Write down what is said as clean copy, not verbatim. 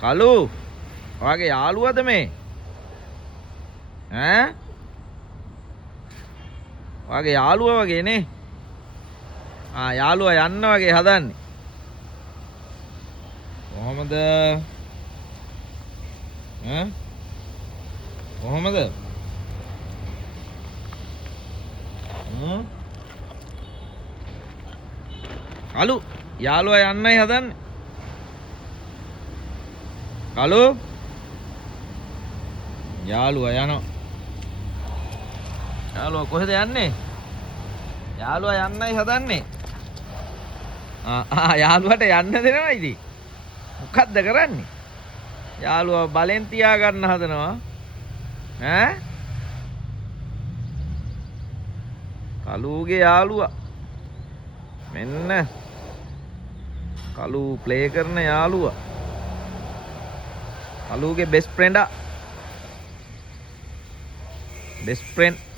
කලු ඔයාගේ යාළුවද මේ ඈ ඔයාගේ යාළුවා වගේ නේ යාළුවා යන්න වගේ හදන්නේ කොහමද ඈ කොහමද කලු යාළුවා යන්නයි හදන්නේ කලු යාළුවා යනවා යාළුවා කොහෙද යන්නේ යාළුවා යන්නයි හදන්නේ යාළුවාට යන්න දෙනවා ඉතින් මොකද්ද කරන්නේ යාළුවා බලෙන් තියා ගන්න හදනවා ඈ කලුගේ යාළුවා මෙන්න කලු ප්ලේ කරන යාළුවා කලුගේ බෙස්ට් ෆ්‍රෙන්ඩා බෙස්ට් ෆ්‍රෙන්ඩ්